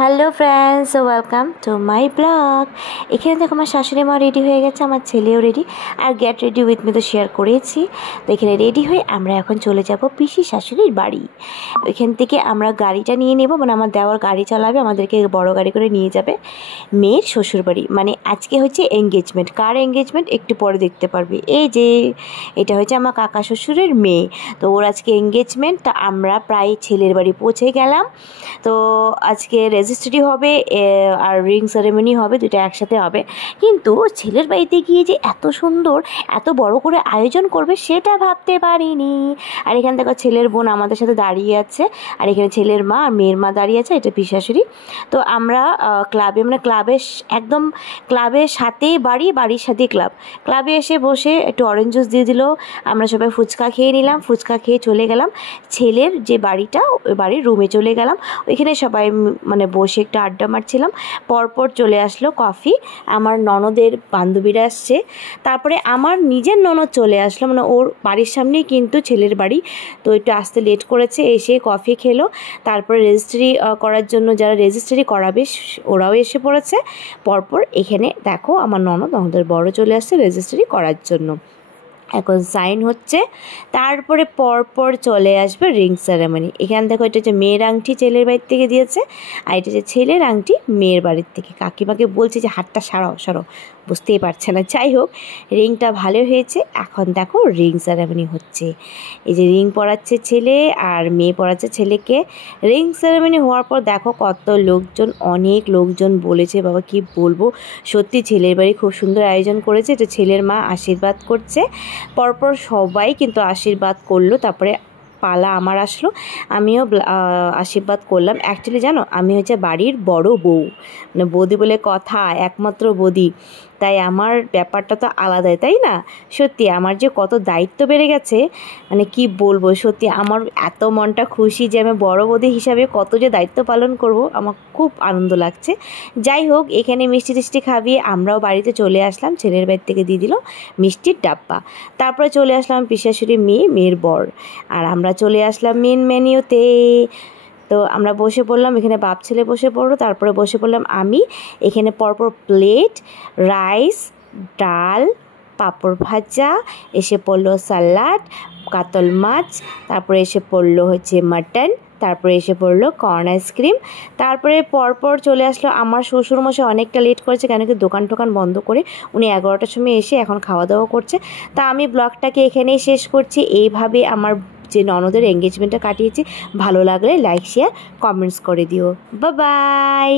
Hello friends, welcome to my blog. এখানে দেখো আমার শাশুড়ি মা রেডি হয়ে গেছে, আমার ছেলেও রেডি, আর গেট রেডি উইথ মি তো শেয়ার করেছি। তো এখানে রেডি হয়ে আমরা এখন চলে যাব পিসি শাশুড়ির বাড়ি। ওইখান থেকে আমরা গাড়িটা নিয়ে নেব, মানে আমার দেওয়ার গাড়ি চালাবে, আমাদেরকে বড় গাড়ি করে নিয়ে যাবে মেয়ের শ্বশুর বাড়ি। মানে আজকে হচ্ছে এঙ্গেজমেন্ট। কার এঙ্গেজমেন্ট একটু পরে দেখতে পারবে। এই যে এটা হচ্ছে আমার কাকা শ্বশুরের মেয়ে, তো ওর আজকে এঙ্গেজমেন্ট। তা আমরা প্রায় ছেলের বাড়ি পৌঁছে গেলাম। তো আজকে রেজিস্ট্রি হবে আর রিং সেরেমনি হবে, দুটো একসাথে হবে। কিন্তু ছেলের বাড়িতে গিয়ে যে এত সুন্দর এত বড় করে আয়োজন করবে সেটা ভাবতে পারিনি। আর এখানে দেখো ছেলের বোন আমাদের সাথে দাঁড়িয়ে আছে, আর এখানে ছেলের মা আর মেয়ের মা দাঁড়িয়ে আছে, এটা পিসিশাশুড়ি। তো আমরা ক্লাবে, মানে ক্লাবের একদম ক্লাবের সাথেই বাড়ির সাথেই ক্লাবে এসে বসে একটু অরেঞ্জ জুস দিয়ে দিল। আমরা সবাই ফুচকা খেয়ে নিলাম, ফুচকা খেয়ে চলে গেলাম ছেলের যে বাড়িটা, ওই বাড়ির রুমে চলে গেলাম। ওইখানে সবাই মানে বসে একটু আড্ডা মারছিলাম। পরপর চলে আসলো কফি, আমার ননদের বান্ধবীরা আসছে। তারপরে আমার নিজের ননদ চলে আসলো, মানে ওর বাড়ির সামনেই কিন্তু ছেলের বাড়ি। তো একটু আসতে লেট করেছে, এসে কফি খেলো। তারপরে রেজিস্ট্রি করার জন্য যারা রেজিস্ট্রি করাবে ওরাও এসে পড়েছে। পরপর এখানে দেখো আমার ননদের বড় চলে আসছে রেজিস্ট্রি করার জন্য। এখন সাইন হচ্ছে, তারপরে পরপর চলে আসবে রিং সেরেমনি। এখানে দেখো এটা হচ্ছে মেয়ের আংটি ছেলের বাড়ির থেকে দিয়েছে, আর এটা হচ্ছে ছেলের আংটি মেয়ের বাড়ির থেকে। কাকিমাকে বলছে যে হাতটা সরাও, বুঝতেই পারছে না। যাই হোক, রিংটা ভালো হয়েছে। এখন দেখো রিং সেরেমনি হচ্ছে। এই যে রিং পরাচ্ছে ছেলে আর মেয়ে পরাচ্ছে ছেলেকে। রিং সেরেমনি হওয়ার পর দেখো কত লোকজন, অনেক লোকজন বলেছে, বাবা কি বলবো, সত্যি ছেলের বাড়ি খুব সুন্দর আয়োজন করেছে। এটা ছেলের মা আশীর্বাদ করছে। পরপর সবাই কিন্তু আশীর্বাদ করলো। তারপরে পালা আমার আসলো, আমিও আশীর্বাদ করলাম। অ্যাকচুয়ালি জানো, আমি হচ্ছে বাড়ির বড় বউ, মানে বৌদি বলে কথা, একমাত্র বৌদি। তাই আমার ব্যাপারটা তো আলাদাই, তাই না? সত্যি আমার যে কত দায়িত্ব বেড়ে গেছে, মানে কি বলবো, সত্যি আমার এত মনটা খুশি যে আমি বড় বৌদি হিসাবে কত যে দায়িত্ব পালন করব, আমার খুব আনন্দ লাগছে। যাই হোক, এখানে মিষ্টি টিষ্টি খাবিয়ে আমরাও বাড়িতে চলে আসলাম। ছেলের বাড়ি থেকে দিয়ে দিল মিষ্টির ডাব্বা। তারপরে চলে আসলাম পিসিশাশুড়ি মেয়ের বর, আর আমরা চলে আসলাম মেন মেনুতে। তো আমরা বসে পড়লাম, এখানে বাপ ছেলে বসে পড়লো। তারপরে বসে পড়লাম আমি। এখানে পরপর প্লেট, রাইস, ডাল, পাঁপড় ভাজা, এসে পড়লো স্যালাড, কাতল মাছ, তারপরে এসে পড়লো হচ্ছে মাটন, তারপরে এসে পড়লো কর্ন আইসক্রিম। তারপরে পরপর চলে আসলো আমার শ্বশুরমশাই। অনেকটা লেট করেছে, কেন কি দোকান টোকান বন্ধ করে উনি 11টার সময় এসে এখন খাওয়া দাওয়া করছে। তা আমি ব্লগটাকে এখানেই শেষ করছি। এইভাবে আমার যে ননদের এঙ্গেজমেন্টটা কাটিয়েছি। ভালো লাগলে লাইক শেয়ার কমেন্টস করে দিও। Bye bye.